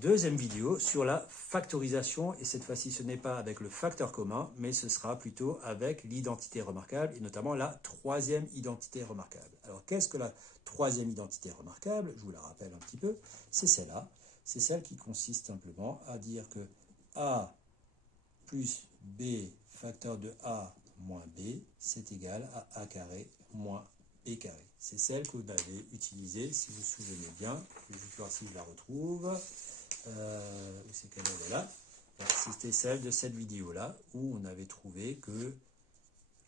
Deuxième vidéo sur la factorisation, et cette fois-ci ce n'est pas avec le facteur commun, mais ce sera plutôt avec l'identité remarquable, et notamment la troisième identité remarquable. Alors qu'est-ce que la troisième identité remarquable? Je vous la rappelle un petit peu, c'est celle-là, c'est celle qui consiste simplement à dire que A plus B facteur de A moins B, c'est égal à A carré moins B carré. C'est celle que vous avez utilisée, si vous vous souvenez bien. Je vais voir si je la retrouve. C'est qu'elle est là. C'était celle de cette vidéo-là, où on avait trouvé que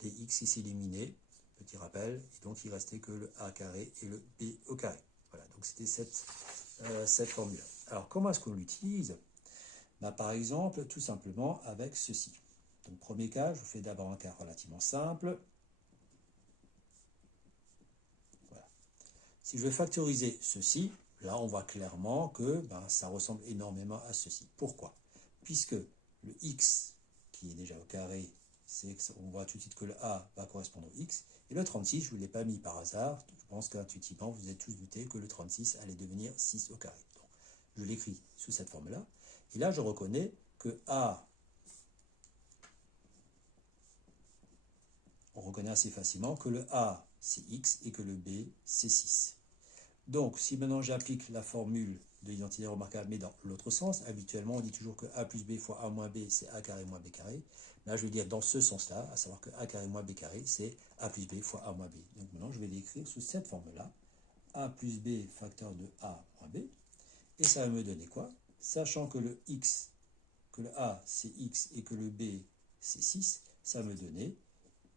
les x ici éliminés, petit rappel, et donc il restait que le A carré et le B au carré. Voilà, donc c'était cette formule-là. Alors comment est-ce qu'on l'utilise? Par exemple, tout simplement avec ceci. Donc, premier cas, je vous fais d'abord un cas relativement simple. Voilà. Si je veux factoriser ceci, là, on voit clairement que ça ressemble énormément à ceci. Pourquoi? Puisque le x, qui est déjà au carré, on voit tout de suite que le a va correspondre au x. Et le 36, je ne vous l'ai pas mis par hasard. Je pense qu'intuitivement, vous êtes tous douté que le 36 allait devenir 6 au carré. Donc, je l'écris sous cette forme-là. Et là, je reconnais que A, on reconnaît assez facilement que le A, c'est X et que le B, c'est 6. Donc, si maintenant j'applique la formule de l'identité remarquable, mais dans l'autre sens, habituellement, on dit toujours que A plus B fois A moins B, c'est A carré moins B carré. Là, je vais dire dans ce sens-là, à savoir que A carré moins B carré, c'est A plus B fois A moins B. Donc maintenant, je vais l'écrire sous cette forme-là. A plus B facteur de A moins B. Et ça va me donner quoi? Sachant que le X, que le A c'est X et que le B c'est 6, ça me donnait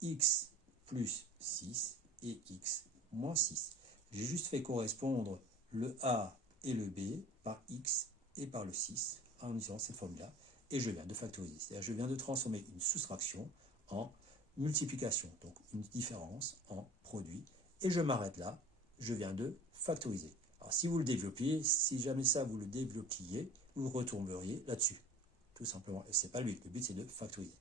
X plus 6 et X moins 6. J'ai juste fait correspondre le A et le B par X et par le 6 en utilisant cette formule-là. Et je viens de factoriser. C'est-à-dire je viens de transformer une soustraction en multiplication. Donc une différence en produit. Et je m'arrête là. Je viens de factoriser. Alors si vous le développiez, si jamais ça vous le développiez, vous retourneriez là-dessus. Tout simplement. Et ce n'est pas le but c'est de factoriser.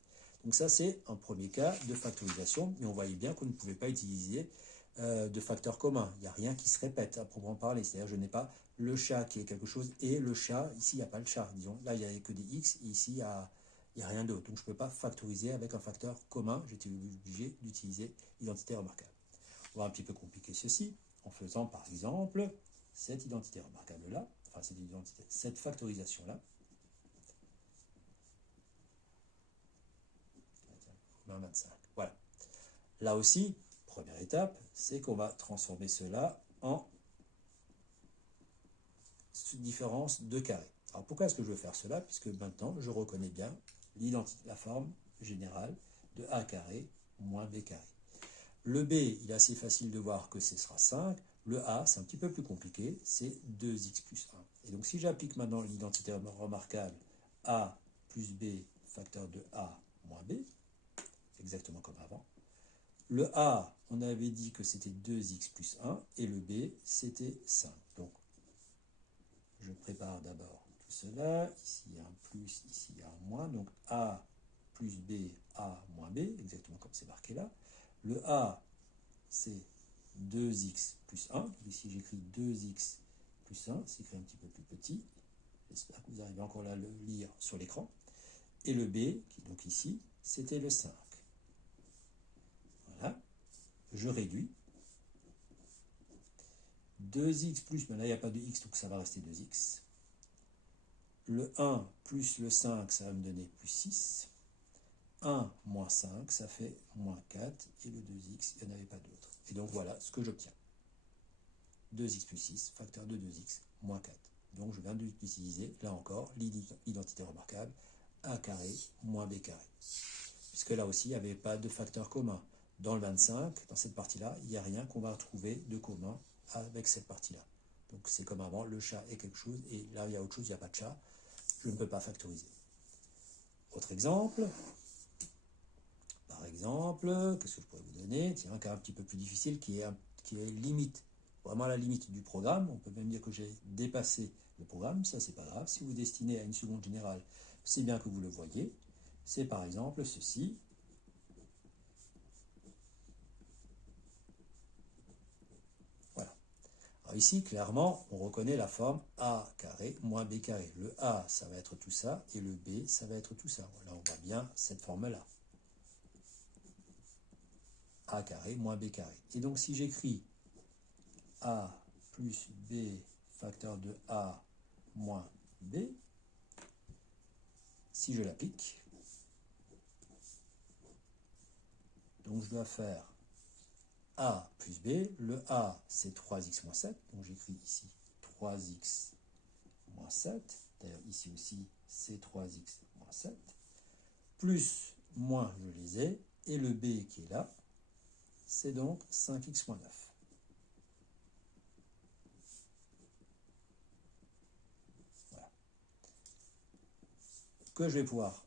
Donc ça, c'est un premier cas de factorisation, mais on voyait bien qu'on ne pouvait pas utiliser de facteur commun. Il n'y a rien qui se répète à proprement parler. C'est-à-dire, je n'ai pas le chat qui est quelque chose et le chat, ici, il n'y a pas le chat, disons. Là, il n'y a que des x, et ici, il n'y a rien d'autre. Donc, je ne peux pas factoriser avec un facteur commun. J'étais obligé d'utiliser l'identité remarquable. On va un petit peu compliquer ceci en faisant, par exemple, cette identité remarquable-là, enfin, cette factorisation-là. 25. Voilà. Là aussi, première étape, c'est qu'on va transformer cela en différence de carré. Alors pourquoi est-ce que je veux faire cela? Puisque maintenant, je reconnais bien la forme générale de A carré moins B carré. Le B, il est assez facile de voir que ce sera 5. Le A, c'est un petit peu plus compliqué, c'est 2x plus 1. Et donc si j'applique maintenant l'identité remarquable A plus B facteur de A moins B, exactement comme avant. Le A, on avait dit que c'était 2x plus 1, et le B, c'était 5. Donc, je prépare d'abord tout cela. Ici, il y a un plus, ici, il y a un moins. Donc, A plus B, A moins B, exactement comme c'est marqué là. Le A, c'est 2x plus 1. Ici, j'écris 2x plus 1. C'est écrit un petit peu plus petit. J'espère que vous arrivez encore à le lire sur l'écran. Et le B, qui donc ici, c'était le 5. Voilà, je réduis. 2x plus, mais là il n'y a pas de x, donc ça va rester 2x. Le 1 plus le 5, ça va me donner plus 6. 1 moins 5, ça fait moins 4. Et le 2x, il n'y en avait pas d'autre. Et donc voilà ce que j'obtiens. 2x plus 6, facteur de 2x, moins 4. Donc je viens d'utiliser, là encore, l'identité remarquable, A carré moins B carré. Puisque là aussi, il n'y avait pas de facteur commun. Dans le 25, dans cette partie-là, il n'y a rien qu'on va trouver de commun avec cette partie-là. Donc c'est comme avant, le chat est quelque chose, et là il y a autre chose, il n'y a pas de chat. Je ne peux pas factoriser. Autre exemple. Par exemple, qu'est-ce que je pourrais vous donner? Tiens, un cas un petit peu plus difficile qui est limite, vraiment la limite du programme. On peut même dire que j'ai dépassé le programme, ça c'est pas grave. Si vous destinez à une seconde générale, c'est bien que vous le voyez. C'est par exemple ceci. Alors ici, clairement, on reconnaît la forme a carré moins b carré. Le a, ça va être tout ça, et le b, ça va être tout ça. Là, on voit bien cette forme-là. A carré moins b carré. Et donc, si j'écris a plus b facteur de a moins b, si je l'applique, donc je dois faire a plus b. Le a, c'est 3x moins 7. Donc j'écris ici 3x moins 7. D'ailleurs, ici aussi, c'est 3x moins 7. Plus, moins, je les ai. Et le b qui est là, c'est donc 5x moins 9. Voilà. Que je vais pouvoir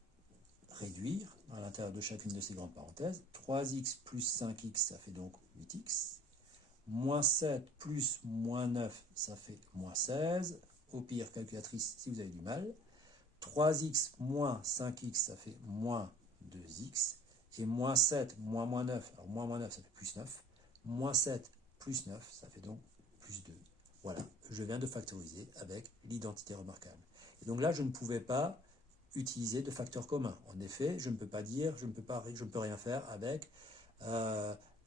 réduire à l'intérieur de chacune de ces grandes parenthèses. 3x plus 5x, ça fait donc 8x. Moins 7 plus moins 9, ça fait moins 16. Au pire, calculatrice, si vous avez du mal. 3x moins 5x, ça fait moins 2x. Et moins 7 moins 9, alors moins 9, ça fait plus 9. Moins 7 plus 9, ça fait donc plus 2. Voilà, je viens de factoriser avec l'identité remarquable. Et donc là, je ne pouvais pas utiliser de facteur commun. En effet, je ne peux pas dire, je ne peux rien faire avec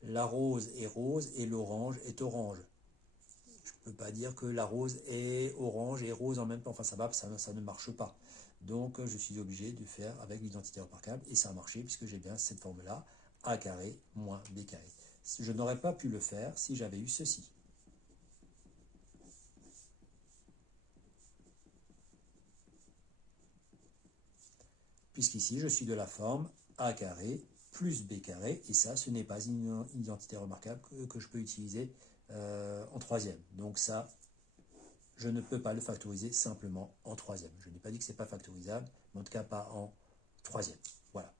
la rose est rose et l'orange est orange. Je ne peux pas dire que la rose est orange et rose en même temps. Enfin, ça ne marche pas. Donc, je suis obligé de faire avec l'identité remarquable et ça a marché puisque j'ai bien cette forme-là, a carré moins b carré. Je n'aurais pas pu le faire si j'avais eu ceci. Puisqu'ici, je suis de la forme a carré plus b carré, et ça, ce n'est pas une identité remarquable que je peux utiliser en troisième. Donc ça, je ne peux pas le factoriser simplement en troisième. Je n'ai pas dit que ce n'est pas factorisable, mais en tout cas pas en troisième. Voilà.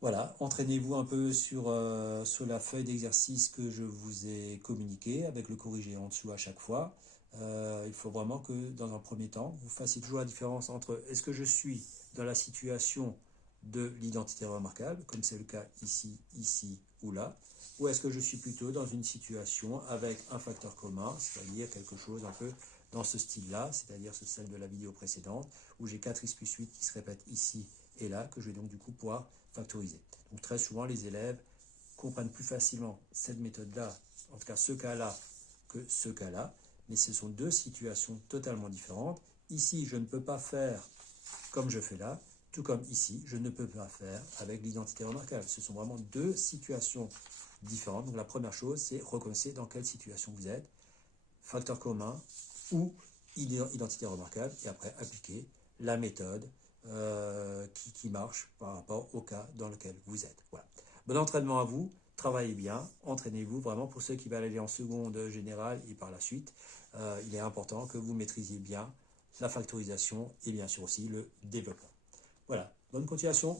Voilà, entraînez-vous un peu sur la feuille d'exercice que je vous ai communiquée, avec le corrigé en dessous à chaque fois. Il faut vraiment que, dans un premier temps, vous fassiez toujours la différence entre est-ce que je suis dans la situation de l'identité remarquable, comme c'est le cas ici, ici ou là, ou est-ce que je suis plutôt dans une situation avec un facteur commun, c'est-à-dire quelque chose un peu dans ce style-là, c'est-à-dire celle de la vidéo précédente, où j'ai 4x plus 8 qui se répètent ici et là, que je vais donc du coup pouvoir factoriser. Donc très souvent, les élèves comprennent plus facilement cette méthode-là, en tout cas ce cas-là, que ce cas-là, mais ce sont deux situations totalement différentes. Ici, je ne peux pas faire comme je fais là, tout comme ici, je ne peux pas faire avec l'identité remarquable. Ce sont vraiment deux situations différentes. Donc la première chose, c'est reconnaître dans quelle situation vous êtes, facteur commun ou identité remarquable, et après appliquer la méthode qui marche par rapport au cas dans lequel vous êtes. Voilà. Bon entraînement à vous, travaillez bien, entraînez-vous vraiment pour ceux qui veulent aller en seconde générale et par la suite. Il est important que vous maîtrisiez bien la factorisation et bien sûr aussi le développement. Voilà, bonne continuation.